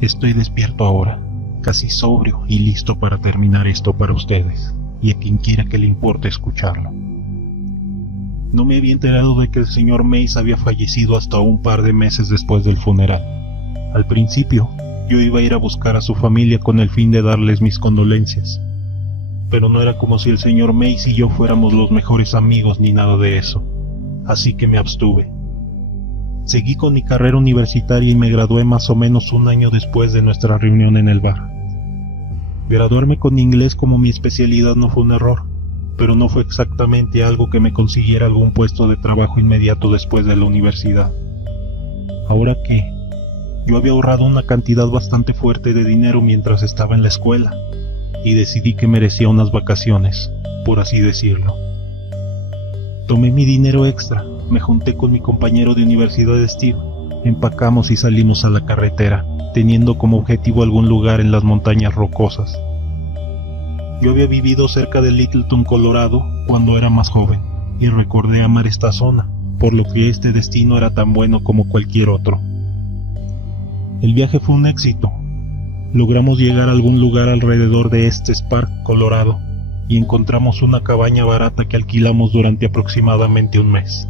Estoy despierto ahora, casi sobrio y listo para terminar esto para ustedes, y a quien quiera que le importe escucharlo. No me había enterado de que el señor Mays había fallecido hasta un par de meses después del funeral. Al principio, yo iba a ir a buscar a su familia con el fin de darles mis condolencias, pero no era como si el señor Mays y yo fuéramos los mejores amigos ni nada de eso, así que me abstuve. Seguí con mi carrera universitaria y me gradué más o menos un año después de nuestra reunión en el bar. Graduarme con inglés como mi especialidad no fue un error, pero no fue exactamente algo que me consiguiera algún puesto de trabajo inmediato después de la universidad. Ahora que yo había ahorrado una cantidad bastante fuerte de dinero mientras estaba en la escuela, y decidí que merecía unas vacaciones, por así decirlo. Tomé mi dinero extra, me junté con mi compañero de universidad Steve, empacamos y salimos a la carretera, teniendo como objetivo algún lugar en las montañas rocosas. Yo había vivido cerca de Littleton, Colorado, cuando era más joven, y recordé amar esta zona, por lo que este destino era tan bueno como cualquier otro. El viaje fue un éxito. Logramos llegar a algún lugar alrededor de Estes Park, Colorado, y encontramos una cabaña barata que alquilamos durante aproximadamente un mes.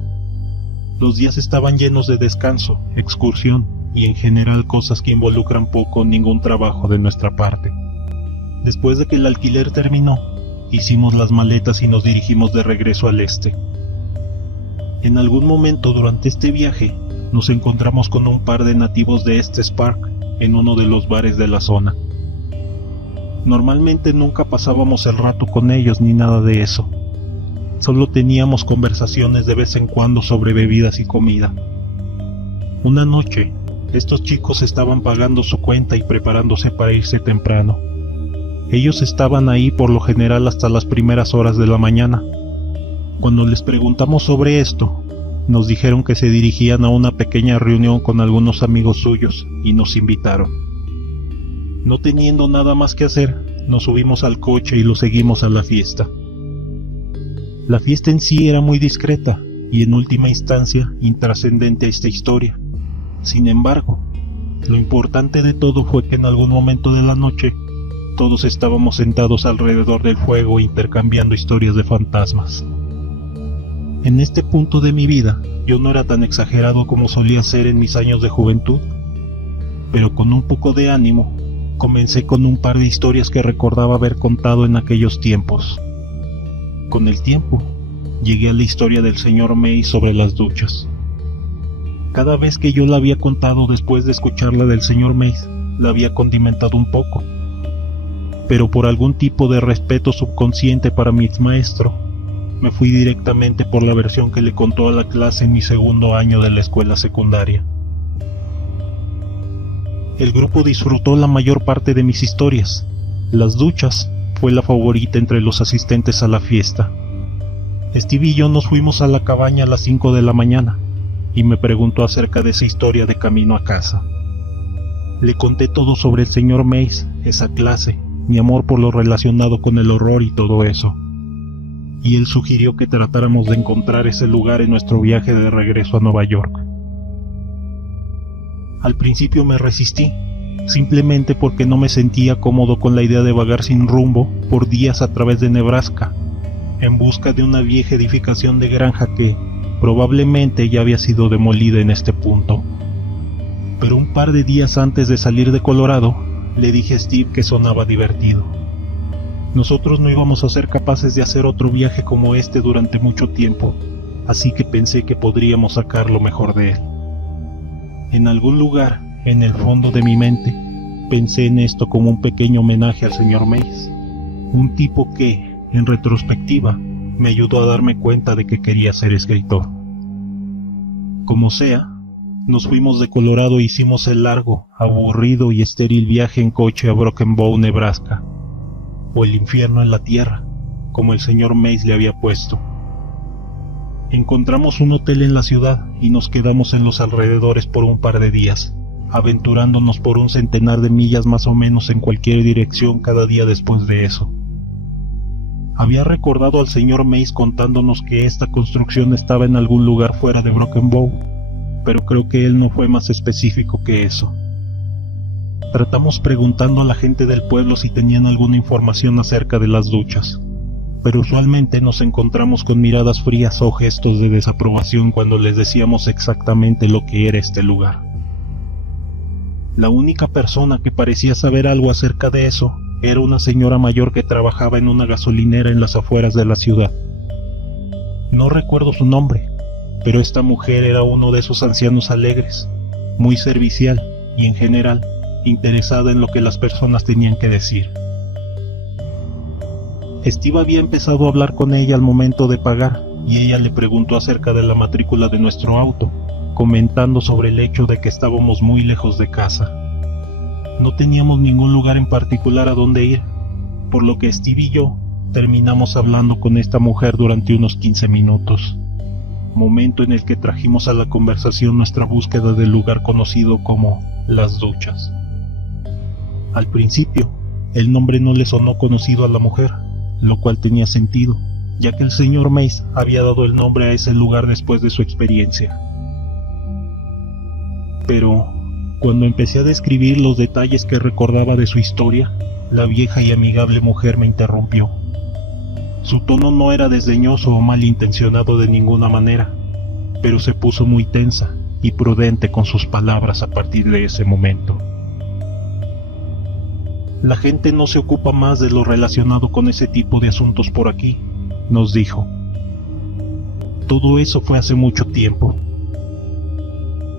Los días estaban llenos de descanso, excursión y en general cosas que involucran poco o ningún trabajo de nuestra parte. Después de que el alquiler terminó, hicimos las maletas y nos dirigimos de regreso al este. En algún momento durante este viaje, nos encontramos con un par de nativos de Estes Park en uno de los bares de la zona. Normalmente nunca pasábamos el rato con ellos ni nada de eso. Solo teníamos conversaciones de vez en cuando sobre bebidas y comida. Una noche, estos chicos estaban pagando su cuenta y preparándose para irse temprano. Ellos estaban ahí por lo general hasta las primeras horas de la mañana. Cuando les preguntamos sobre esto, nos dijeron que se dirigían a una pequeña reunión con algunos amigos suyos y nos invitaron. No teniendo nada más que hacer, nos subimos al coche y los seguimos a la fiesta. La fiesta en sí era muy discreta y en última instancia intrascendente a esta historia. Sin embargo, lo importante de todo fue que en algún momento de la noche todos estábamos sentados alrededor del fuego intercambiando historias de fantasmas. En este punto de mi vida, yo no era tan exagerado como solía ser en mis años de juventud, pero con un poco de ánimo, comencé con un par de historias que recordaba haber contado en aquellos tiempos. Con el tiempo, llegué a la historia del señor May sobre las duchas. Cada vez que yo la había contado después de escucharla del señor May, la había condimentado un poco, pero por algún tipo de respeto subconsciente para mi maestro, me fui directamente por la versión que le contó a la clase en mi segundo año de la escuela secundaria. El grupo disfrutó la mayor parte de mis historias. Las duchas fue la favorita entre los asistentes a la fiesta. Steve y yo nos fuimos a la cabaña a las 5 de la mañana, y me preguntó acerca de esa historia de camino a casa. Le conté todo sobre el señor Mays, esa clase, mi amor por lo relacionado con el horror y todo eso. Y él sugirió que tratáramos de encontrar ese lugar en nuestro viaje de regreso a Nueva York. Al principio me resistí, simplemente porque no me sentía cómodo con la idea de vagar sin rumbo por días a través de Nebraska, en busca de una vieja edificación de granja que probablemente ya había sido demolida en este punto. Pero un par de días antes de salir de Colorado, le dije a Steve que sonaba divertido. Nosotros no íbamos a ser capaces de hacer otro viaje como este durante mucho tiempo, así que pensé que podríamos sacar lo mejor de él. En algún lugar, en el fondo de mi mente, pensé en esto como un pequeño homenaje al señor Mays, un tipo que, en retrospectiva, me ayudó a darme cuenta de que quería ser escritor. Como sea, nos fuimos de Colorado e hicimos el largo, aburrido y estéril viaje en coche a Broken Bow, Nebraska, o el infierno en la tierra, como el señor Mays le había puesto. Encontramos un hotel en la ciudad y nos quedamos en los alrededores por un par de días, aventurándonos por un centenar de millas más o menos en cualquier dirección cada día después de eso. Había recordado al señor Mays contándonos que esta construcción estaba en algún lugar fuera de Broken Bow, pero creo que él no fue más específico que eso. Tratamos preguntando a la gente del pueblo si tenían alguna información acerca de las duchas, pero usualmente nos encontramos con miradas frías o gestos de desaprobación cuando les decíamos exactamente lo que era este lugar. La única persona que parecía saber algo acerca de eso era una señora mayor que trabajaba en una gasolinera en las afueras de la ciudad. No recuerdo su nombre, pero esta mujer era uno de esos ancianos alegres, muy servicial y en general interesada en lo que las personas tenían que decir. Steve había empezado a hablar con ella al momento de pagar y ella le preguntó acerca de la matrícula de nuestro auto, comentando sobre el hecho de que estábamos muy lejos de casa. No teníamos ningún lugar en particular a donde ir, por lo que Steve y yo terminamos hablando con esta mujer durante unos 15 minutos, momento en el que trajimos a la conversación nuestra búsqueda del lugar conocido como Las Duchas. Al principio, el nombre no le sonó conocido a la mujer, lo cual tenía sentido, ya que el señor Mace había dado el nombre a ese lugar después de su experiencia. Pero, cuando empecé a describir los detalles que recordaba de su historia, la vieja y amigable mujer me interrumpió. Su tono no era desdeñoso o malintencionado de ninguna manera, pero se puso muy tensa y prudente con sus palabras a partir de ese momento. La gente no se ocupa más de lo relacionado con ese tipo de asuntos por aquí, nos dijo. Todo eso fue hace mucho tiempo.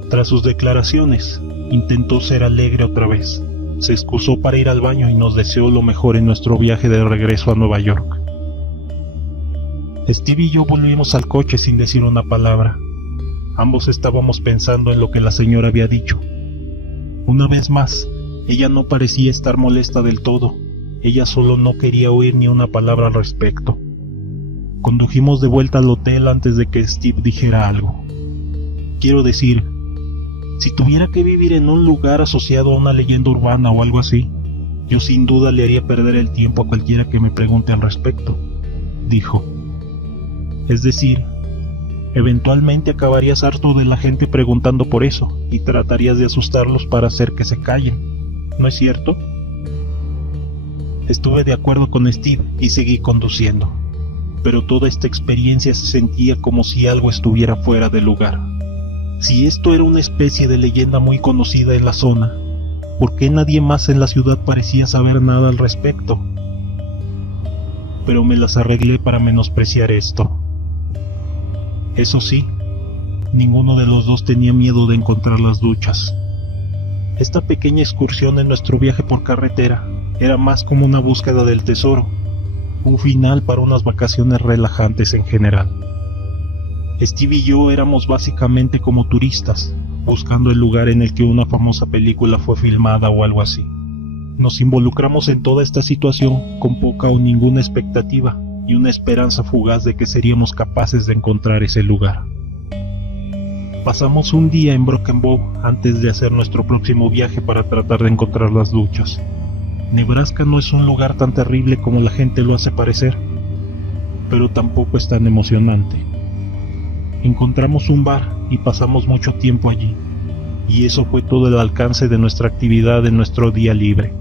Tras sus declaraciones, intentó ser alegre otra vez. Se excusó para ir al baño y nos deseó lo mejor en nuestro viaje de regreso a Nueva York. Steve y yo volvimos al coche sin decir una palabra. Ambos estábamos pensando en lo que la señora había dicho. Una vez más, ella no parecía estar molesta del todo. Ella solo no quería oír ni una palabra al respecto. Condujimos de vuelta al hotel antes de que Steve dijera algo. Quiero decir, si tuviera que vivir en un lugar asociado a una leyenda urbana o algo así, yo sin duda le haría perder el tiempo a cualquiera que me pregunte al respecto, dijo. Es decir, eventualmente acabarías harto de la gente preguntando por eso y tratarías de asustarlos para hacer que se callen, ¿no es cierto? Estuve de acuerdo con Steve y seguí conduciendo, pero toda esta experiencia se sentía como si algo estuviera fuera de lugar. Si esto era una especie de leyenda muy conocida en la zona, ¿por qué nadie más en la ciudad parecía saber nada al respecto? Pero me las arreglé para menospreciar esto. Eso sí, ninguno de los dos tenía miedo de encontrar las duchas. Esta pequeña excursión en nuestro viaje por carretera era más como una búsqueda del tesoro, un final para unas vacaciones relajantes en general. Steve y yo éramos básicamente como turistas, buscando el lugar en el que una famosa película fue filmada o algo así. Nos involucramos en toda esta situación con poca o ninguna expectativa y una esperanza fugaz de que seríamos capaces de encontrar ese lugar. Pasamos un día en Broken Bow antes de hacer nuestro próximo viaje para tratar de encontrar las duchas. Nebraska no es un lugar tan terrible como la gente lo hace parecer, pero tampoco es tan emocionante. Encontramos un bar y pasamos mucho tiempo allí, y eso fue todo el alcance de nuestra actividad en nuestro día libre.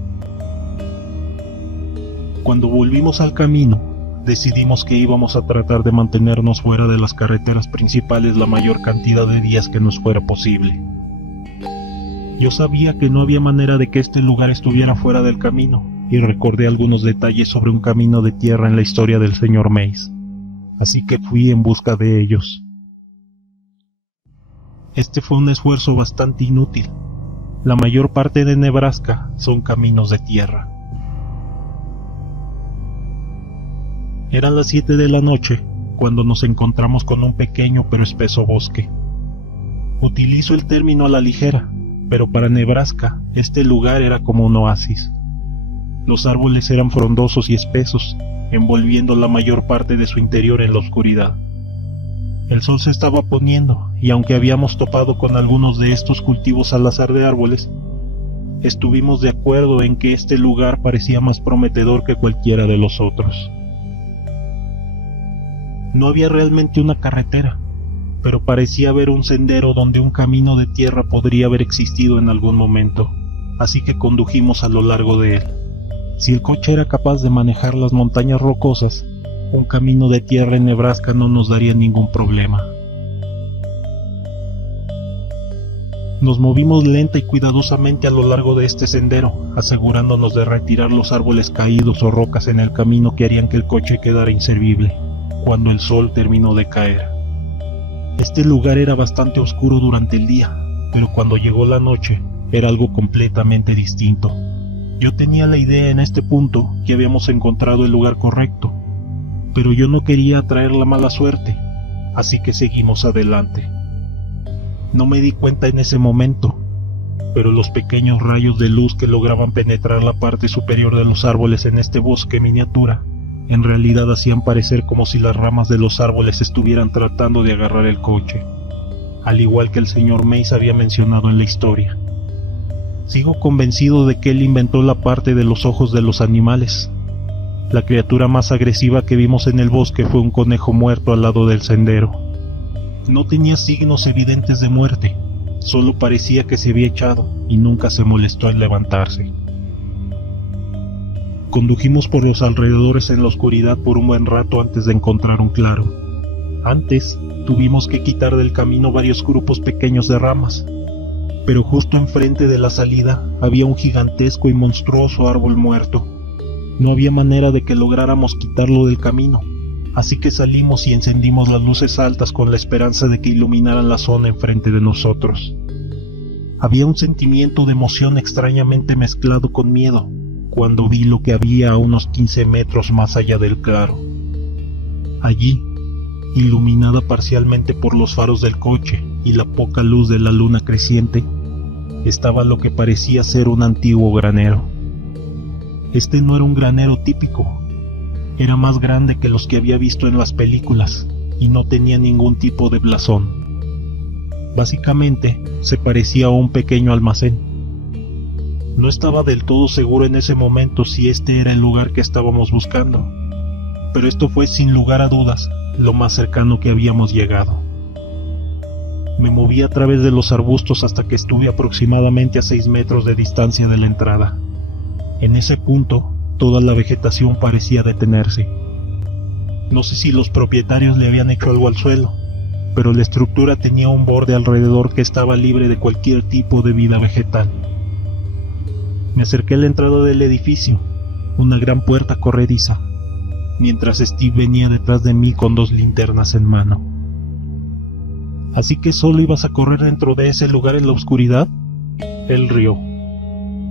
Cuando volvimos al camino, decidimos que íbamos a tratar de mantenernos fuera de las carreteras principales la mayor cantidad de días que nos fuera posible. Yo sabía que no había manera de que este lugar estuviera fuera del camino, y recordé algunos detalles sobre un camino de tierra en la historia del señor Mace, así que fui en busca de ellos. Este fue un esfuerzo bastante inútil. La mayor parte de Nebraska son caminos de tierra. Eran las 7 de la noche cuando nos encontramos con un pequeño pero espeso bosque. Utilizo el término a la ligera, pero para Nebraska este lugar era como un oasis. Los árboles eran frondosos y espesos, envolviendo la mayor parte de su interior en la oscuridad. El sol se estaba poniendo, y aunque habíamos topado con algunos de estos cultivos al azar de árboles, estuvimos de acuerdo en que este lugar parecía más prometedor que cualquiera de los otros. No había realmente una carretera, pero parecía haber un sendero donde un camino de tierra podría haber existido en algún momento. así que condujimos a lo largo de él. Si el coche era capaz de manejar las montañas rocosas, un camino de tierra en Nebraska no nos daría ningún problema. Nos movimos lenta y cuidadosamente a lo largo de este sendero, asegurándonos de retirar los árboles caídos o rocas en el camino que harían que el coche quedara inservible, cuando el sol terminó de caer. Este lugar era bastante oscuro durante el día, pero cuando llegó la noche, era algo completamente distinto. Yo tenía la idea en este punto que habíamos encontrado el lugar correcto, pero yo no quería atraer la mala suerte, así que seguimos adelante. No me di cuenta en ese momento, pero los pequeños rayos de luz que lograban penetrar la parte superior de los árboles en este bosque miniatura, en realidad hacían parecer como si las ramas de los árboles estuvieran tratando de agarrar el coche, al igual que el señor Mays había mencionado en la historia. Sigo convencido de que él inventó la parte de los ojos de los animales. La criatura más agresiva que vimos en el bosque fue un conejo muerto al lado del sendero. No tenía signos evidentes de muerte, solo parecía que se había echado y nunca se molestó en levantarse. Condujimos por los alrededores en la oscuridad por un buen rato antes de encontrar un claro. Antes, tuvimos que quitar del camino varios grupos pequeños de ramas, pero justo enfrente de la salida había un gigantesco y monstruoso árbol muerto. No había manera de que lográramos quitarlo del camino, así que salimos y encendimos las luces altas con la esperanza de que iluminaran la zona enfrente de nosotros. Había un sentimiento de emoción extrañamente mezclado con miedo cuando vi lo que había a unos 15 metros más allá del claro. Allí, iluminada parcialmente por los faros del coche y la poca luz de la luna creciente, estaba lo que parecía ser un antiguo granero. Este no era un granero típico. Era más grande que los que había visto en las películas y no tenía ningún tipo de blasón. Básicamente, se parecía a un pequeño almacén. No estaba del todo seguro en ese momento si este era el lugar que estábamos buscando, pero esto fue sin lugar a dudas lo más cercano que habíamos llegado. Me moví a través de los arbustos hasta que estuve aproximadamente a 6 metros de distancia de la entrada. En ese punto, toda la vegetación parecía detenerse. No sé si los propietarios le habían hecho algo al suelo, pero la estructura tenía un borde alrededor que estaba libre de cualquier tipo de vida vegetal. Me acerqué a la entrada del edificio, una gran puerta corrediza, mientras Steve venía detrás de mí con 2 linternas en mano. ¿Así que solo ibas a correr dentro de ese lugar en la oscuridad? Él rió.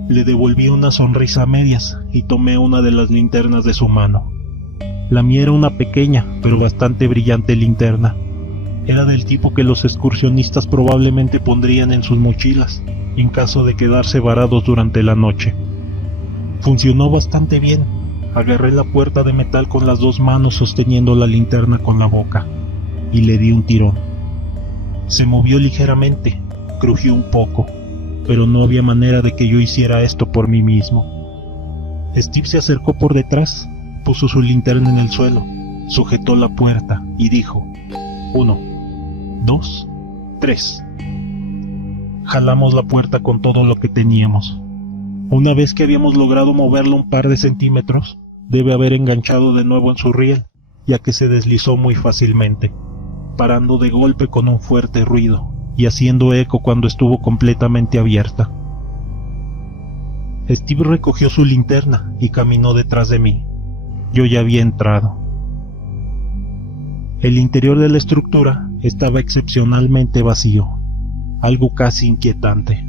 Le devolví una sonrisa a medias y tomé una de las linternas de su mano. La mía era una pequeña, pero bastante brillante linterna. Era del tipo que los excursionistas probablemente pondrían en sus mochilas, en caso de quedarse varados durante la noche. Funcionó bastante bien. Agarré la puerta de metal con las 2 manos sosteniendo la linterna con la boca, y le di un tirón. Se movió ligeramente, crujió un poco, pero no había manera de que yo hiciera esto por mí mismo. Steve se acercó por detrás, puso su linterna en el suelo, sujetó la puerta y dijo: 1, 2, 3. Jalamos la puerta con todo lo que teníamos. Una vez que habíamos logrado moverla un par de centímetros, debe haber enganchado de nuevo en su riel, ya que se deslizó muy fácilmente, parando de golpe con un fuerte ruido y haciendo eco cuando estuvo completamente abierta. Steve recogió su linterna y caminó detrás de mí. Yo ya había entrado. El interior de la estructura estaba excepcionalmente vacío, algo casi inquietante.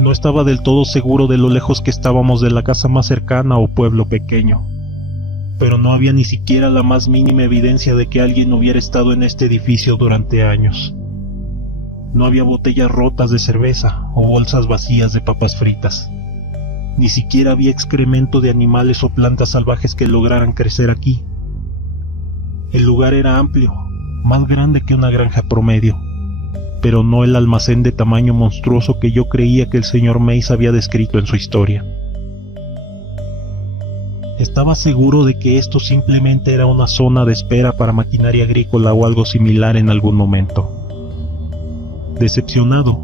No estaba del todo seguro de lo lejos que estábamos de la casa más cercana o pueblo pequeño, pero no había ni siquiera la más mínima evidencia de que alguien hubiera estado en este edificio durante años. No había botellas rotas de cerveza o bolsas vacías de papas fritas. Ni siquiera había excremento de animales o plantas salvajes que lograran crecer aquí. El lugar era amplio, más grande que una granja promedio, pero no el almacén de tamaño monstruoso que yo creía que el señor Mays había descrito en su historia. Estaba seguro de que esto simplemente era una zona de espera para maquinaria agrícola o algo similar en algún momento. Decepcionado,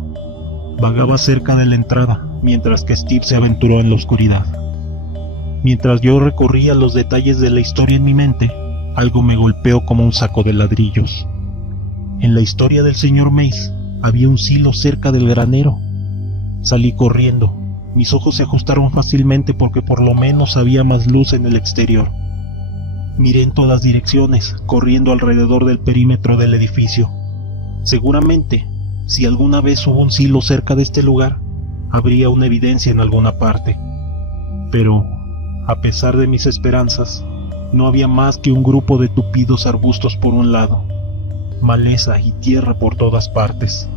vagaba cerca de la entrada, mientras que Steve se aventuró en la oscuridad. Mientras yo recorría los detalles de la historia en mi mente, algo me golpeó como un saco de ladrillos. En la historia del señor Mace había un silo cerca del granero. Salí corriendo. Mis ojos se ajustaron fácilmente porque por lo menos había más luz en el exterior. Miré en todas direcciones, corriendo alrededor del perímetro del edificio. Seguramente, si alguna vez hubo un silo cerca de este lugar, habría una evidencia en alguna parte. Pero, a pesar de mis esperanzas, no había más que un grupo de tupidos arbustos por un lado, maleza y tierra por todas partes,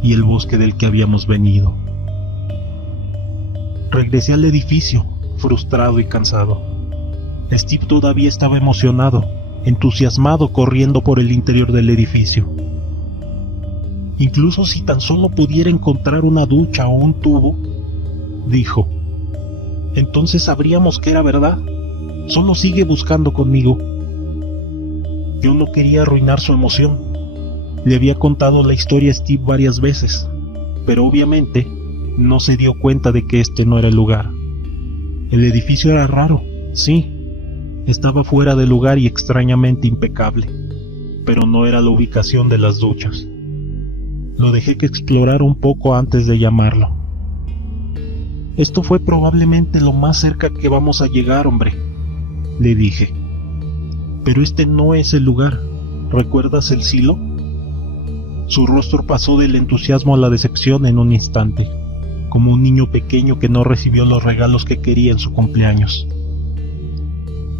y el bosque del que habíamos venido. Regresé al edificio, frustrado y cansado. Steve todavía estaba emocionado, entusiasmado corriendo por el interior del edificio. Incluso si tan solo pudiera encontrar una ducha o un tubo, dijo, entonces sabríamos que era verdad. Solo sigue buscando conmigo. Yo no quería arruinar su emoción. Le había contado la historia a Steve varias veces, pero obviamente no se dio cuenta de que este no era el lugar. El edificio era raro, sí. Estaba fuera de lugar y extrañamente impecable, pero no era la ubicación de las duchas. Lo dejé que explorara un poco antes de llamarlo. Esto fue probablemente lo más cerca que vamos a llegar, hombre, le dije. Pero este no es el lugar. ¿Recuerdas el silo? Su rostro pasó del entusiasmo a la decepción en un instante, como un niño pequeño que no recibió los regalos que quería en su cumpleaños.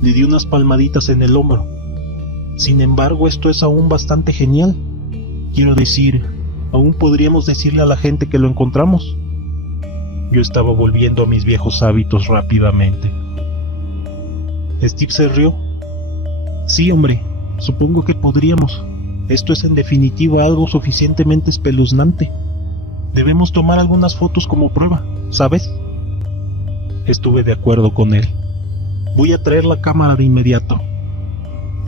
Le di unas palmaditas en el hombro. Sin embargo, esto es aún bastante genial. Quiero decir, aún podríamos decirle a la gente que lo encontramos. Yo estaba volviendo a mis viejos hábitos rápidamente. Steve se rió. Sí, hombre, supongo que podríamos. Esto es en definitiva algo suficientemente espeluznante. Debemos tomar algunas fotos como prueba, ¿sabes? Estuve de acuerdo con él. Voy a traer la cámara de inmediato,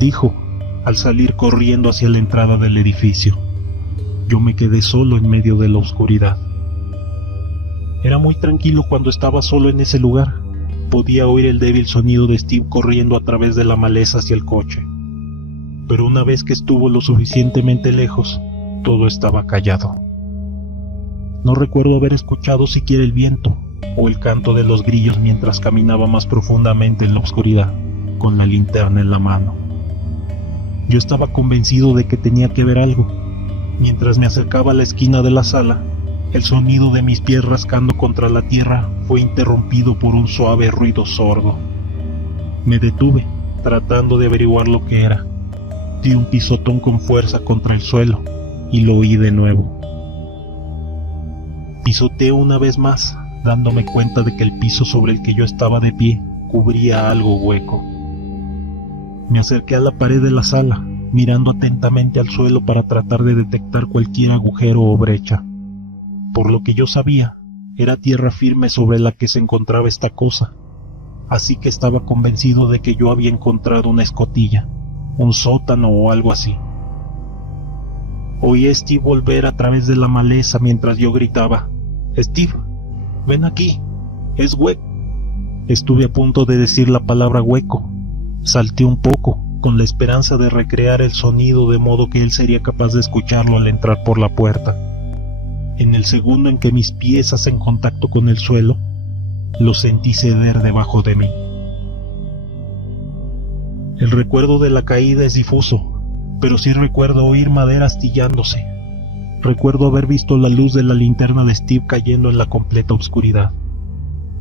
dijo, al salir corriendo hacia la entrada del edificio. Yo me quedé solo en medio de la oscuridad. Era muy tranquilo cuando estaba solo en ese lugar. Podía oír el débil sonido de Steve corriendo a través de la maleza hacia el coche. Pero una vez que estuvo lo suficientemente lejos, todo estaba callado. No recuerdo haber escuchado siquiera el viento o el canto de los grillos mientras caminaba más profundamente en la oscuridad, con la linterna en la mano. Yo estaba convencido de que tenía que ver algo. Mientras me acercaba a la esquina de la sala, el sonido de mis pies rascando contra la tierra fue interrumpido por un suave ruido sordo. Me detuve, tratando de averiguar lo que era. Di un pisotón con fuerza contra el suelo y lo oí de nuevo. Pisoteé una vez más, dándome cuenta de que el piso sobre el que yo estaba de pie cubría algo hueco. Me acerqué a la pared de la sala, mirando atentamente al suelo para tratar de detectar cualquier agujero o brecha. Por lo que yo sabía, era tierra firme sobre la que se encontraba esta cosa, así que estaba convencido de que yo había encontrado una escotilla, un sótano o algo así. Oí a Steve volver a través de la maleza mientras yo gritaba, «Steve, ven aquí, es hueco». Estuve a punto de decir la palabra hueco. Salté un poco, con la esperanza de recrear el sonido de modo que él sería capaz de escucharlo al entrar por la puerta. En el segundo en que mis pies hacen contacto con el suelo, lo sentí ceder debajo de mí. El recuerdo de la caída es difuso, pero sí recuerdo oír madera astillándose. Recuerdo haber visto la luz de la linterna de Steve cayendo en la completa oscuridad.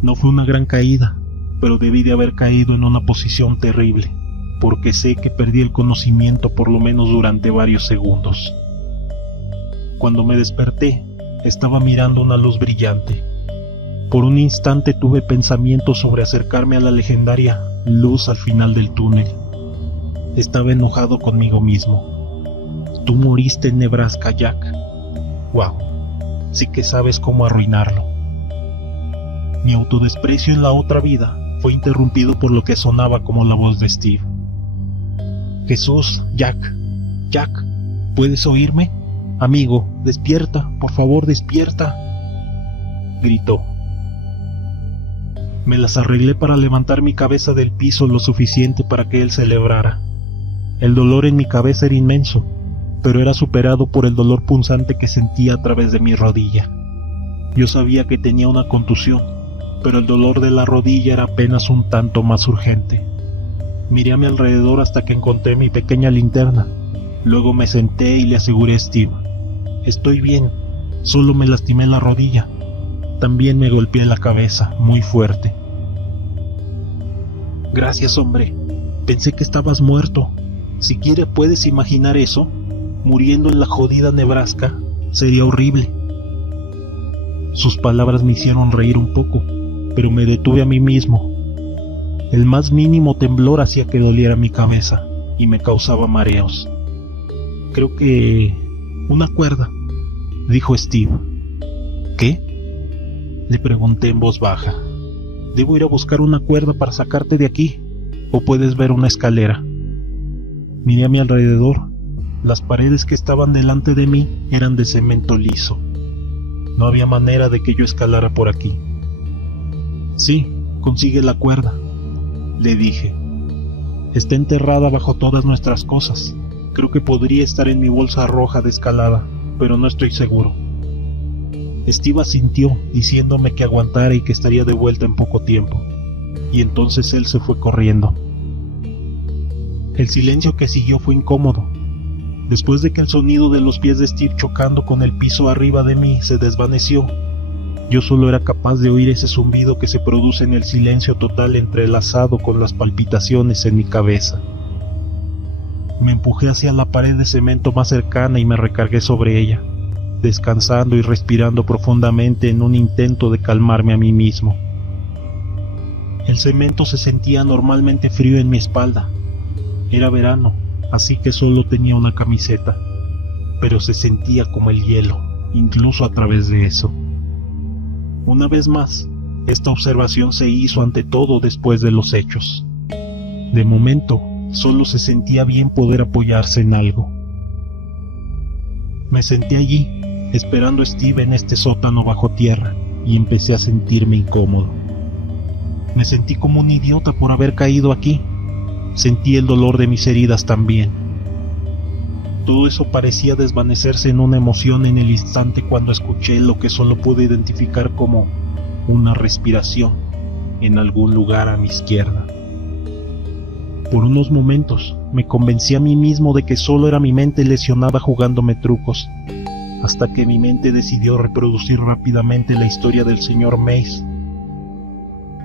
No fue una gran caída, pero debí de haber caído en una posición terrible, porque sé que perdí el conocimiento por lo menos durante varios segundos. Cuando me desperté, estaba mirando una luz brillante. Por un instante tuve pensamientos sobre acercarme a la legendaria luz al final del túnel. Estaba enojado conmigo mismo. Tú moriste en Nebraska, Jack. Wow, sí que sabes cómo arruinarlo. Mi autodesprecio en la otra vida fue interrumpido por lo que sonaba como la voz de Steve. Jesús, Jack, ¿puedes oírme? Amigo, despierta, por favor, despierta, gritó. Me las arreglé para levantar mi cabeza del piso lo suficiente para que él celebrara. El dolor en mi cabeza era inmenso, pero era superado por el dolor punzante que sentía a través de mi rodilla. Yo sabía que tenía una contusión, pero el dolor de la rodilla era apenas un tanto más urgente. Miré a mi alrededor hasta que encontré mi pequeña linterna. Luego me senté y le aseguré a Steve: estoy bien, solo me lastimé la rodilla. También me golpeé la cabeza, muy fuerte. Gracias, hombre. Pensé que estabas muerto. Siquiera puedes imaginar eso. Muriendo en la jodida Nebraska sería horrible. Sus palabras me hicieron reír un poco, pero me detuve a mí mismo. El más mínimo temblor hacía que doliera mi cabeza y me causaba mareos. Creo que... una cuerda, dijo Steve. ¿Qué? Le pregunté en voz baja. ¿Debo ir a buscar una cuerda para sacarte de aquí? ¿O puedes ver una escalera? Miré a mi alrededor. Las paredes que estaban delante de mí eran de cemento liso. No había manera de que yo escalara por aquí. Sí, consigue la cuerda, le dije. Está enterrada bajo todas nuestras cosas. Creo que podría estar en mi bolsa roja de escalada, pero no estoy seguro. Steve asintió, diciéndome que aguantara y que estaría de vuelta en poco tiempo, y entonces él se fue corriendo. El silencio que siguió fue incómodo. Después de que el sonido de los pies de Steve chocando con el piso arriba de mí se desvaneció, yo solo era capaz de oír ese zumbido que se produce en el silencio total entrelazado con las palpitaciones en mi cabeza. Me empujé hacia la pared de cemento más cercana y me recargué sobre ella, descansando y respirando profundamente en un intento de calmarme a mí mismo. El cemento se sentía anormalmente frío en mi espalda. Era verano, así que solo tenía una camiseta, pero se sentía como el hielo, incluso a través de eso. Una vez más, esta observación se hizo ante todo después de los hechos. De momento, solo se sentía bien poder apoyarse en algo. Me senté allí, esperando a Steve en este sótano bajo tierra, y empecé a sentirme incómodo. Me sentí como un idiota por haber caído aquí. Sentí el dolor de mis heridas también. Todo eso parecía desvanecerse en una emoción en el instante cuando escuché lo que solo pude identificar como una respiración en algún lugar a mi izquierda. Por unos momentos me convencí a mí mismo de que solo era mi mente lesionada jugándome trucos, hasta que mi mente decidió reproducir rápidamente la historia del señor Mace.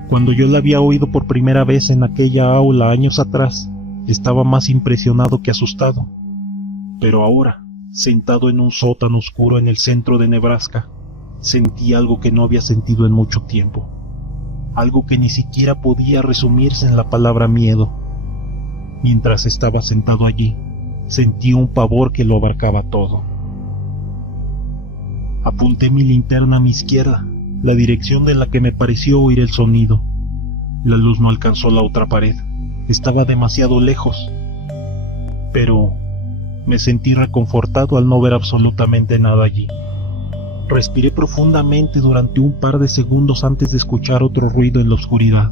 Cuando yo la había oído por primera vez en aquella aula años atrás, estaba más impresionado que asustado. Pero ahora, sentado en un sótano oscuro en el centro de Nebraska, sentí algo que no había sentido en mucho tiempo. Algo que ni siquiera podía resumirse en la palabra miedo. Mientras estaba sentado allí, sentí un pavor que lo abarcaba todo. Apunté mi linterna a mi izquierda, la dirección de la que me pareció oír el sonido. La luz no alcanzó la otra pared, estaba demasiado lejos. Pero me sentí reconfortado al no ver absolutamente nada allí. Respiré profundamente durante un par de segundos antes de escuchar otro ruido en la oscuridad.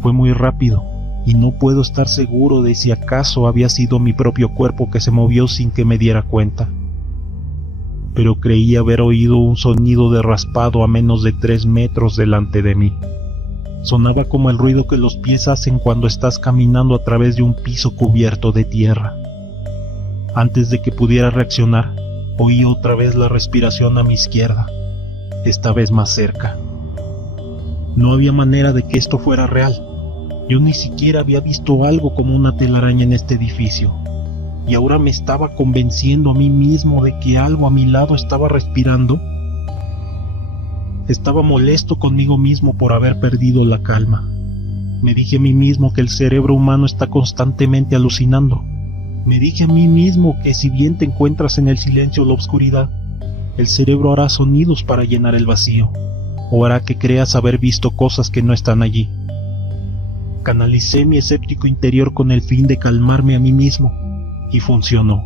Fue muy rápido, y no puedo estar seguro de si acaso había sido mi propio cuerpo que se movió sin que me diera cuenta. Pero creí haber oído un sonido de raspado a menos de 3 metros delante de mí. Sonaba como el ruido que los pies hacen cuando estás caminando a través de un piso cubierto de tierra. Antes de que pudiera reaccionar, oí otra vez la respiración a mi izquierda, esta vez más cerca. No había manera de que esto fuera real. Yo ni siquiera había visto algo como una telaraña en este edificio. Y ahora me estaba convenciendo a mí mismo de que algo a mi lado estaba respirando. Estaba molesto conmigo mismo por haber perdido la calma. Me dije a mí mismo que el cerebro humano está constantemente alucinando. Me dije a mí mismo que si bien te encuentras en el silencio o la oscuridad, el cerebro hará sonidos para llenar el vacío, o hará que creas haber visto cosas que no están allí. Canalicé mi escéptico interior con el fin de calmarme a mí mismo. Y funcionó,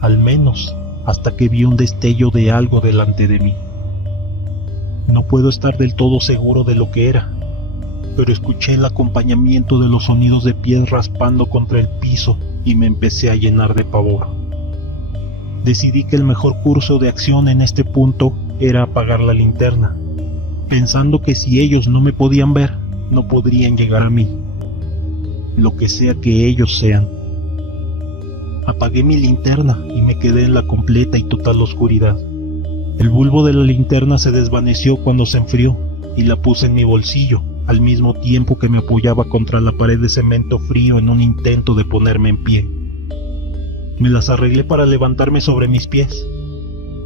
al menos hasta que vi un destello de algo delante de mí. No puedo estar del todo seguro de lo que era, pero escuché el acompañamiento de los sonidos de pies raspando contra el piso y me empecé a llenar de pavor. Decidí que el mejor curso de acción en este punto era apagar la linterna, pensando que si ellos no me podían ver, no podrían llegar a mí, lo que sea que ellos sean. Apagué mi linterna y me quedé en la completa y total oscuridad. El bulbo de la linterna se desvaneció cuando se enfrió y la puse en mi bolsillo, al mismo tiempo que me apoyaba contra la pared de cemento frío en un intento de ponerme en pie. Me las arreglé para levantarme sobre mis pies,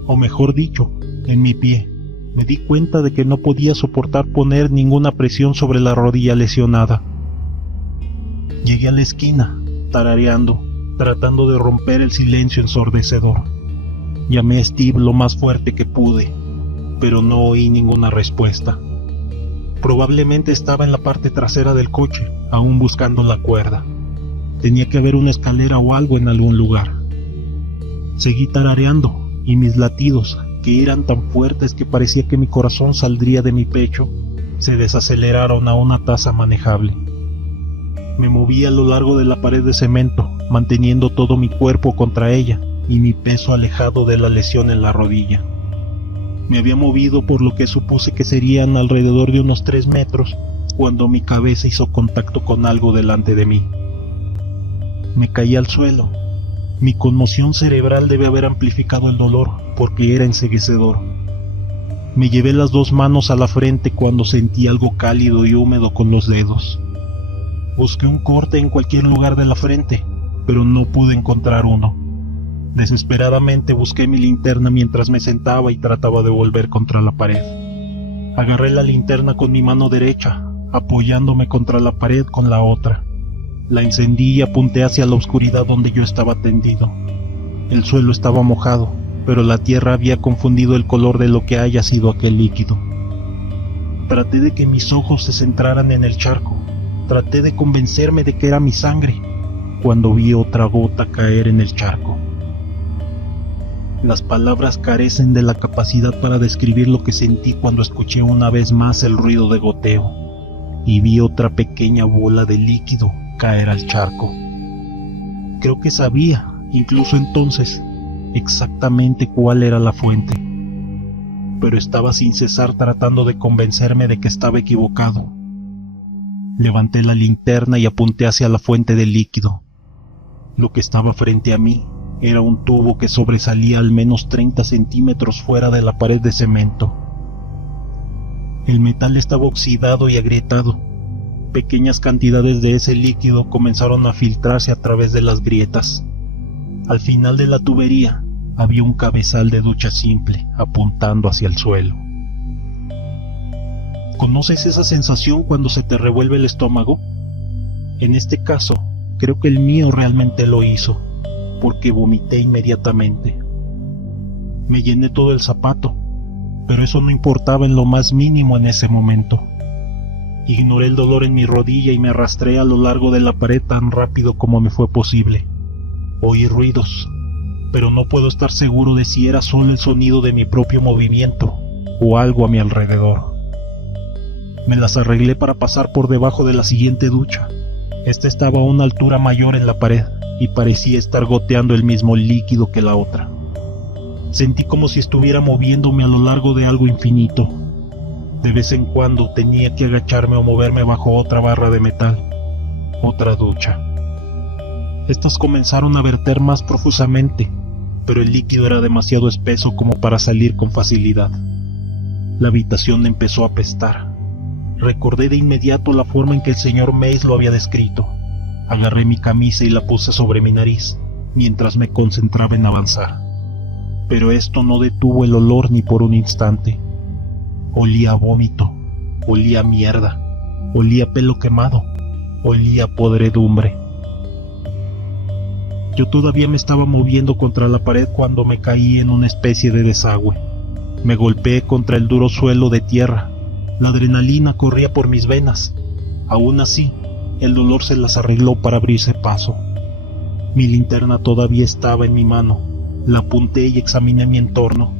o mejor dicho, en mi pie. Me di cuenta de que no podía soportar poner ninguna presión sobre la rodilla lesionada. Llegué a la esquina, tarareando, tratando de romper el silencio ensordecedor. Llamé a Steve lo más fuerte que pude, pero no oí ninguna respuesta. Probablemente estaba en la parte trasera del coche, aún buscando la cuerda. Tenía que haber una escalera o algo en algún lugar. Seguí tarareando, y mis latidos, que eran tan fuertes que parecía que mi corazón saldría de mi pecho, se desaceleraron a una tasa manejable. Me moví a lo largo de la pared de cemento, manteniendo todo mi cuerpo contra ella y mi peso alejado de la lesión en la rodilla. Me había movido por lo que supuse que serían alrededor de unos 3 metros cuando mi cabeza hizo contacto con algo delante de mí. Me caí al suelo. Mi conmoción cerebral debe haber amplificado el dolor porque era enceguecedor. Me llevé las 2 manos a la frente cuando sentí algo cálido y húmedo con los dedos. Busqué un corte en cualquier lugar de la frente, pero no pude encontrar uno. Desesperadamente busqué mi linterna mientras me sentaba y trataba de volver contra la pared. Agarré la linterna con mi mano derecha, apoyándome contra la pared con la otra. La encendí y apunté hacia la oscuridad donde yo estaba tendido. El suelo estaba mojado, pero la tierra había confundido el color de lo que haya sido aquel líquido. Traté de que mis ojos se centraran en el charco. Traté de convencerme de que era mi sangre, cuando vi otra gota caer en el charco. Las palabras carecen de la capacidad para describir lo que sentí cuando escuché una vez más el ruido de goteo y vi otra pequeña bola de líquido caer al charco. Creo que sabía, incluso entonces, exactamente cuál era la fuente, pero estaba sin cesar tratando de convencerme de que estaba equivocado. Levanté la linterna y apunté hacia la fuente del líquido. Lo que estaba frente a mí era un tubo que sobresalía al menos 30 centímetros fuera de la pared de cemento. El metal estaba oxidado y agrietado. Pequeñas cantidades de ese líquido comenzaron a filtrarse a través de las grietas. Al final de la tubería había un cabezal de ducha simple apuntando hacia el suelo. ¿Conoces esa sensación cuando se te revuelve el estómago? En este caso, creo que el mío realmente lo hizo, porque vomité inmediatamente. Me llené todo el zapato, pero eso no importaba en lo más mínimo en ese momento. Ignoré el dolor en mi rodilla y me arrastré a lo largo de la pared tan rápido como me fue posible. Oí ruidos, pero no puedo estar seguro de si era solo el sonido de mi propio movimiento o algo a mi alrededor. Me las arreglé para pasar por debajo de la siguiente ducha. Esta estaba a una altura mayor en la pared y parecía estar goteando el mismo líquido que la otra. Sentí como si estuviera moviéndome a lo largo de algo infinito. De vez en cuando tenía que agacharme o moverme bajo otra barra de metal, otra ducha. Estas comenzaron a verter más profusamente, pero el líquido era demasiado espeso como para salir con facilidad. La habitación empezó a apestar. Recordé de inmediato la forma en que el señor Mace lo había descrito. Agarré mi camisa y la puse sobre mi nariz, mientras me concentraba en avanzar. Pero esto no detuvo el olor ni por un instante. Olía a vómito, olía a mierda, olía a pelo quemado, olía a podredumbre. Yo todavía me estaba moviendo contra la pared cuando me caí en una especie de desagüe. Me golpeé contra el duro suelo de tierra. La adrenalina corría por mis venas. Aún así, el dolor se las arregló para abrirse paso. Mi linterna todavía estaba en mi mano. La apunté y examiné mi entorno.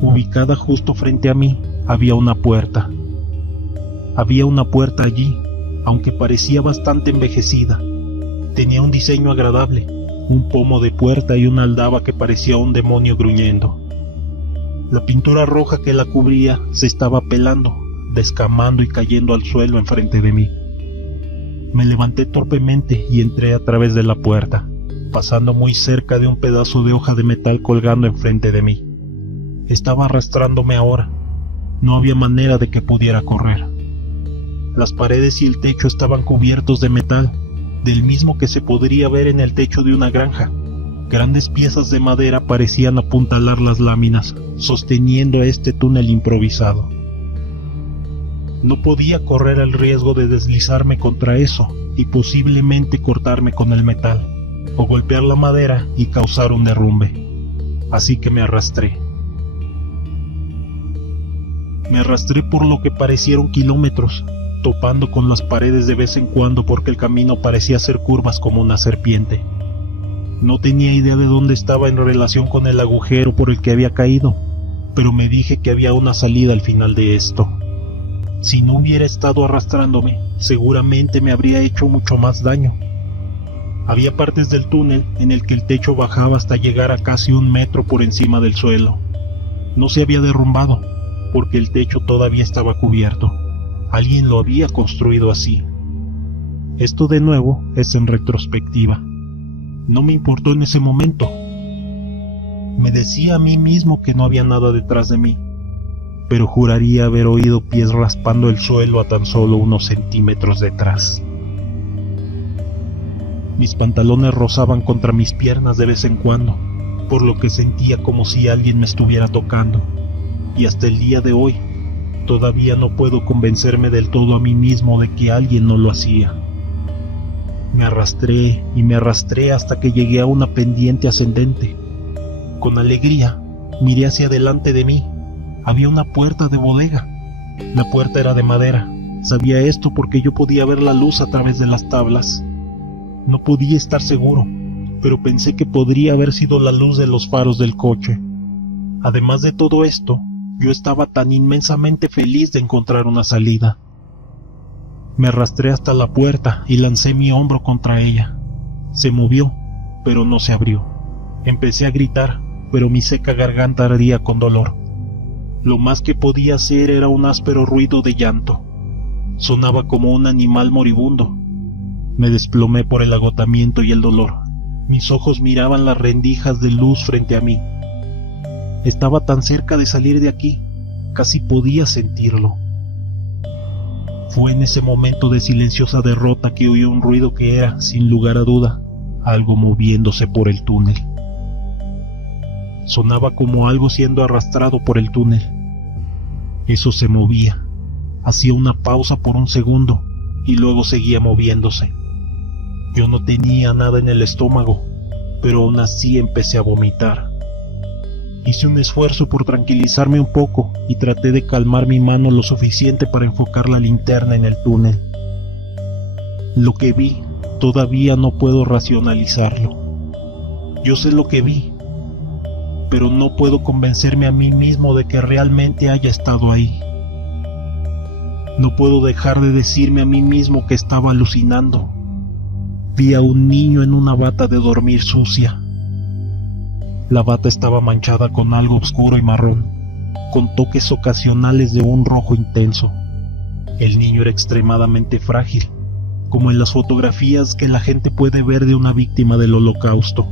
Ubicada justo frente a mí, había una puerta. Había una puerta allí, aunque parecía bastante envejecida. Tenía un diseño agradable, un pomo de puerta y una aldaba que parecía un demonio gruñendo. La pintura roja que la cubría se estaba pelando, descamando y cayendo al suelo enfrente de mí. Me levanté torpemente y entré a través de la puerta, pasando muy cerca de un pedazo de hoja de metal colgando enfrente de mí. Estaba arrastrándome ahora. No había manera de que pudiera correr. Las paredes y el techo estaban cubiertos de metal, del mismo que se podría ver en el techo de una granja. Grandes piezas de madera parecían apuntalar las láminas, sosteniendo este túnel improvisado. No podía correr el riesgo de deslizarme contra eso y posiblemente cortarme con el metal, o golpear la madera y causar un derrumbe. Así que me arrastré. Me arrastré por lo que parecieron kilómetros, topando con las paredes de vez en cuando porque el camino parecía hacer curvas como una serpiente. No tenía idea de dónde estaba en relación con el agujero por el que había caído, pero me dije que había una salida al final de esto. Si no hubiera estado arrastrándome, seguramente me habría hecho mucho más daño. Había partes del túnel en el que el techo bajaba hasta llegar a casi 1 metro por encima del suelo. No se había derrumbado, porque el techo todavía estaba cubierto. Alguien lo había construido así. Esto de nuevo es en retrospectiva. No me importó en ese momento. Me decía a mí mismo que no había nada detrás de mí, pero juraría haber oído pies raspando el suelo a tan solo unos centímetros detrás. Mis pantalones rozaban contra mis piernas de vez en cuando, por lo que sentía como si alguien me estuviera tocando, y hasta el día de hoy todavía no puedo convencerme del todo a mí mismo de que alguien no lo hacía. Me arrastré y me arrastré hasta que llegué a una pendiente ascendente. Con alegría miré hacia delante de mí. Había una puerta de bodega. La puerta era de madera. Sabía esto porque yo podía ver la luz a través de las tablas. No podía estar seguro, pero pensé que podría haber sido la luz de los faros del coche. Además de todo esto, yo estaba tan inmensamente feliz de encontrar una salida. Me arrastré hasta la puerta y lancé mi hombro contra ella. Se movió, pero no se abrió. Empecé a gritar, pero mi seca garganta ardía con dolor. Lo más que podía hacer era un áspero ruido de llanto. Sonaba como un animal moribundo. Me desplomé por el agotamiento y el dolor. Mis ojos miraban las rendijas de luz frente a mí. Estaba tan cerca de salir de aquí, casi podía sentirlo. Fue en ese momento de silenciosa derrota que oí un ruido que era, sin lugar a duda, algo moviéndose por el túnel. Sonaba como algo siendo arrastrado por el túnel. Eso se movía, hacía una pausa por un segundo y luego seguía moviéndose. Yo no tenía nada en el estómago, pero aún así empecé a vomitar. Hice un esfuerzo por tranquilizarme un poco y traté de calmar mi mano lo suficiente para enfocar la linterna en el túnel. Lo que vi, todavía no puedo racionalizarlo. Yo sé lo que vi, pero no puedo convencerme a mí mismo de que realmente haya estado ahí. No puedo dejar de decirme a mí mismo que estaba alucinando. Vi a un niño en una bata de dormir sucia. La bata estaba manchada con algo oscuro y marrón, con toques ocasionales de un rojo intenso. El niño era extremadamente frágil, como en las fotografías que la gente puede ver de una víctima del Holocausto.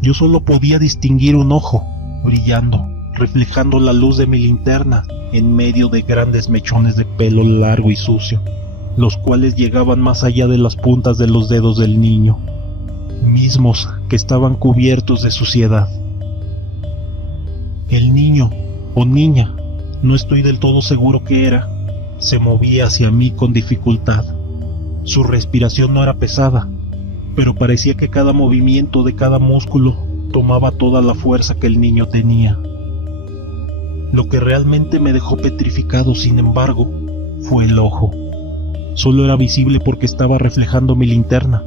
Yo solo podía distinguir un ojo, brillando, reflejando la luz de mi linterna en medio de grandes mechones de pelo largo y sucio, los cuales llegaban más allá de las puntas de los dedos del niño, mismos que estaban cubiertos de suciedad. El niño, o niña, no estoy del todo seguro qué era, se movía hacia mí con dificultad. Su respiración no era pesada, pero parecía que cada movimiento de cada músculo tomaba toda la fuerza que el niño tenía. Lo que realmente me dejó petrificado, sin embargo, fue el ojo. Solo era visible porque estaba reflejando mi linterna,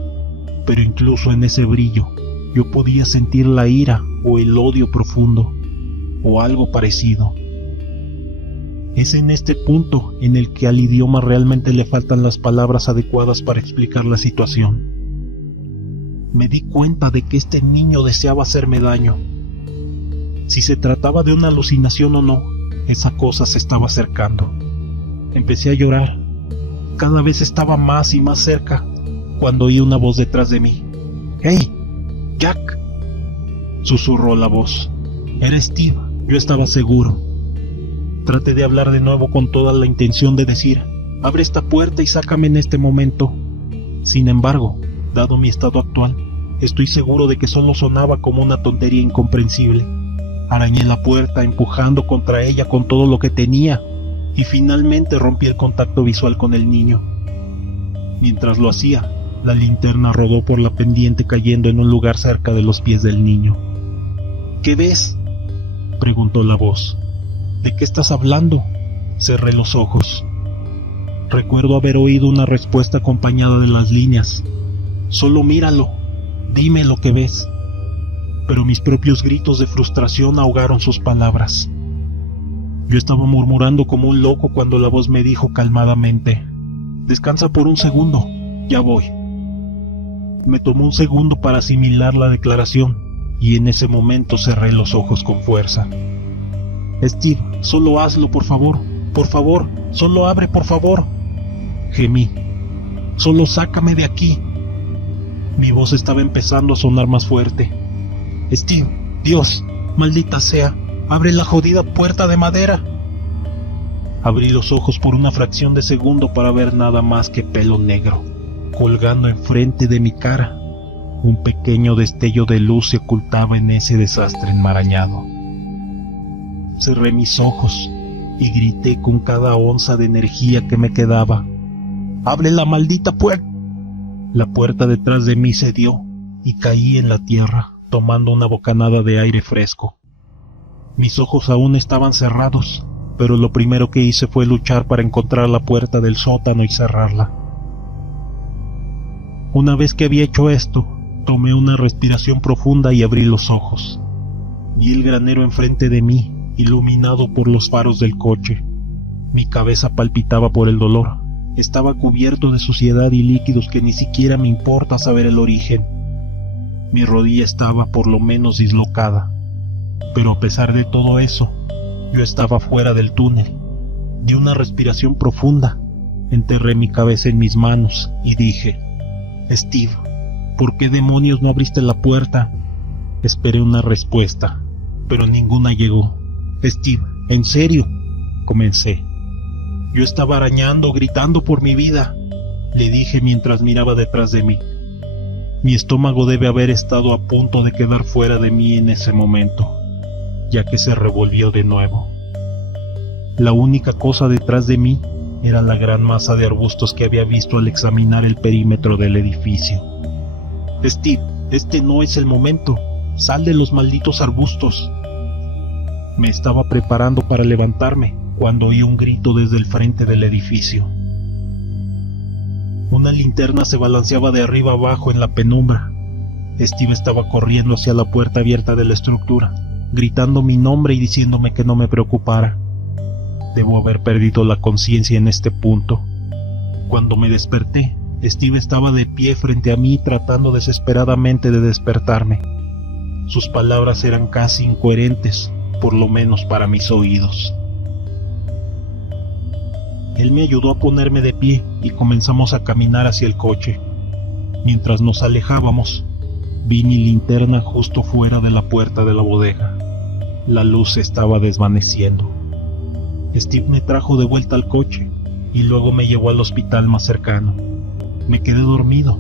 pero incluso en ese brillo, yo podía sentir la ira o el odio profundo, o algo parecido. Es en este punto en el que al idioma realmente le faltan las palabras adecuadas para explicar la situación. Me di cuenta de que este niño deseaba hacerme daño. Si se trataba de una alucinación o no, esa cosa se estaba acercando. Empecé a llorar. Cada vez estaba más y más cerca, cuando oí una voz detrás de mí. ¡Hey, Jack!, susurró la voz. Era Steve, yo estaba seguro. Traté de hablar de nuevo con toda la intención de decir: abre esta puerta y sácame en este momento. Sin embargo, dado mi estado actual, estoy seguro de que solo sonaba como una tontería incomprensible. Arañé la puerta, empujando contra ella con todo lo que tenía, y finalmente rompí el contacto visual con el niño. Mientras lo hacía, la linterna rodó por la pendiente cayendo en un lugar cerca de los pies del niño. ¿Qué ves?, preguntó la voz. ¿De qué estás hablando? Cerré los ojos. Recuerdo haber oído una respuesta acompañada de las líneas: solo míralo, dime lo que ves. Pero mis propios gritos de frustración ahogaron sus palabras. Yo estaba murmurando como un loco cuando la voz me dijo calmadamente: descansa por un segundo, ya voy. Me tomó un segundo para asimilar la declaración, y en ese momento cerré los ojos con fuerza. Steve, solo hazlo, por favor, solo abre, por favor. Gemí. Solo sácame de aquí. Mi voz estaba empezando a sonar más fuerte. Steve, Dios, maldita sea, abre la jodida puerta de madera. Abrí los ojos por una fracción de segundo para ver nada más que pelo negro, colgando enfrente de mi cara. Un pequeño destello de luz se ocultaba en ese desastre enmarañado. Cerré mis ojos y grité con cada onza de energía que me quedaba: ¡abre la maldita puerta! La puerta detrás de mí cedió y caí en la tierra, tomando una bocanada de aire fresco. Mis ojos aún estaban cerrados, pero lo primero que hice fue luchar para encontrar la puerta del sótano y cerrarla. Una vez que había hecho esto, tomé una respiración profunda y abrí los ojos. Vi el granero enfrente de mí, iluminado por los faros del coche. Mi cabeza palpitaba por el dolor. Estaba cubierto de suciedad y líquidos que ni siquiera me importa saber el origen. Mi rodilla estaba por lo menos dislocada. Pero a pesar de todo eso, yo estaba fuera del túnel. Di una respiración profunda, enterré mi cabeza en mis manos y dije: Steve, ¿por qué demonios no abriste la puerta? Esperé una respuesta, pero ninguna llegó. Steve, ¿en serio?, comencé. Yo estaba arañando, gritando por mi vida, le dije mientras miraba detrás de mí. Mi estómago debe haber estado a punto de quedar fuera de mí en ese momento, ya que se revolvió de nuevo. La única cosa detrás de mí era la gran masa de arbustos que había visto al examinar el perímetro del edificio. Steve, este no es el momento, sal de los malditos arbustos. Me estaba preparando para levantarme cuando oí un grito desde el frente del edificio. Una linterna se balanceaba de arriba abajo en la penumbra. Steve estaba corriendo hacia la puerta abierta de la estructura, gritando mi nombre y diciéndome que no me preocupara. Debo haber perdido la conciencia en este punto. Cuando me desperté, Steve estaba de pie frente a mí tratando desesperadamente de despertarme. Sus palabras eran casi incoherentes, por lo menos para mis oídos. Él me ayudó a ponerme de pie y comenzamos a caminar hacia el coche. Mientras nos alejábamos, vi mi linterna justo fuera de la puerta de la bodega. La luz se estaba desvaneciendo. Steve me trajo de vuelta al coche y luego me llevó al hospital más cercano. Me quedé dormido,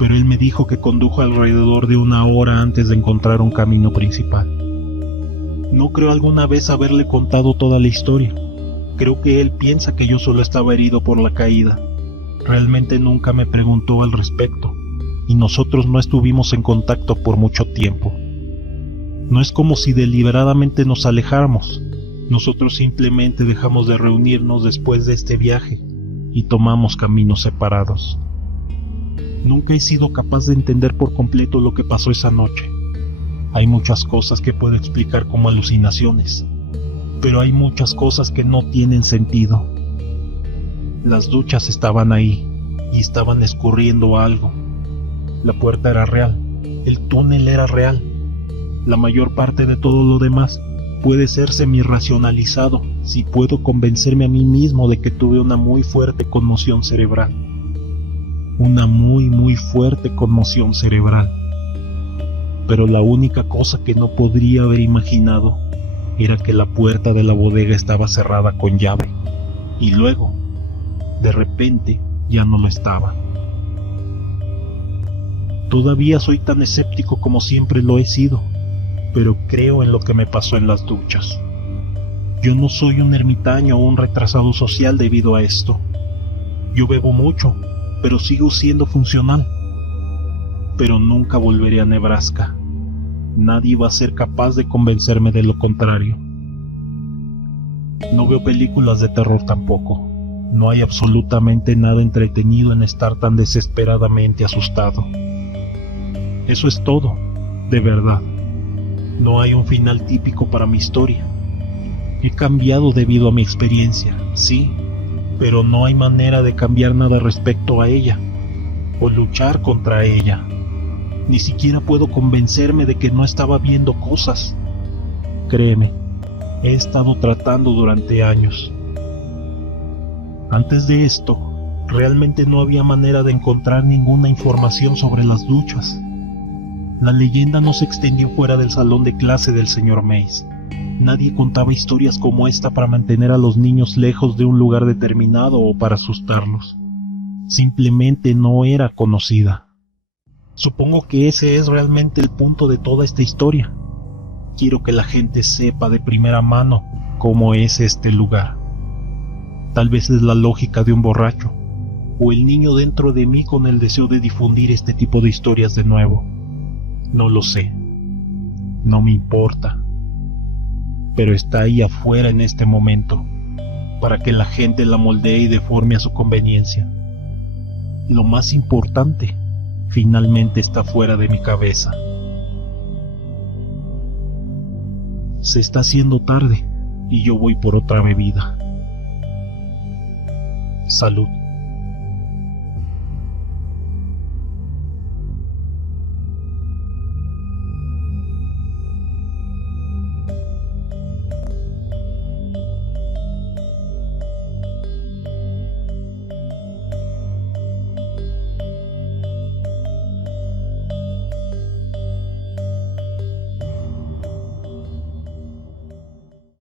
pero él me dijo que condujo alrededor de 1 hora antes de encontrar un camino principal. No creo alguna vez haberle contado toda la historia. Creo que él piensa que yo solo estaba herido por la caída. Realmente nunca me preguntó al respecto, y nosotros no estuvimos en contacto por mucho tiempo. No es como si deliberadamente nos alejáramos. Nosotros simplemente dejamos de reunirnos después de este viaje y tomamos caminos separados. Nunca he sido capaz de entender por completo lo que pasó esa noche. Hay muchas cosas que puedo explicar como alucinaciones, pero hay muchas cosas que no tienen sentido. Las duchas estaban ahí y estaban escurriendo algo. La puerta era real, el túnel era real. La mayor parte de todo lo demás puede ser semi-racionalizado si puedo convencerme a mí mismo de que tuve una muy fuerte conmoción cerebral. Una muy fuerte conmoción cerebral. Pero la única cosa que no podría haber imaginado era que la puerta de la bodega estaba cerrada con llave. Y luego, de repente, ya no lo estaba. Todavía soy tan escéptico como siempre lo he sido, pero creo en lo que me pasó en las duchas. Yo no soy un ermitaño o un retrasado social debido a esto. Yo bebo mucho, pero sigo siendo funcional. Pero nunca volveré a Nebraska. Nadie va a ser capaz de convencerme de lo contrario. No veo películas de terror tampoco. No hay absolutamente nada entretenido en estar tan desesperadamente asustado. Eso es todo, de verdad. No hay un final típico para mi historia. He cambiado debido a mi experiencia, sí, pero no hay manera de cambiar nada respecto a ella, o luchar contra ella. Ni siquiera puedo convencerme de que no estaba viendo cosas. Créeme, he estado tratando durante años. Antes de esto, realmente no había manera de encontrar ninguna información sobre las duchas. La leyenda no se extendió fuera del salón de clase del señor Mays. Nadie contaba historias como esta para mantener a los niños lejos de un lugar determinado o para asustarlos. Simplemente no era conocida. Supongo que ese es realmente el punto de toda esta historia. Quiero que la gente sepa de primera mano cómo es este lugar. Tal vez es la lógica de un borracho, o el niño dentro de mí con el deseo de difundir este tipo de historias de nuevo. No lo sé. No me importa. Pero está ahí afuera en este momento, para que la gente la moldee y deforme a su conveniencia. Lo más importante, finalmente está fuera de mi cabeza. Se está haciendo tarde y yo voy por otra bebida. Salud.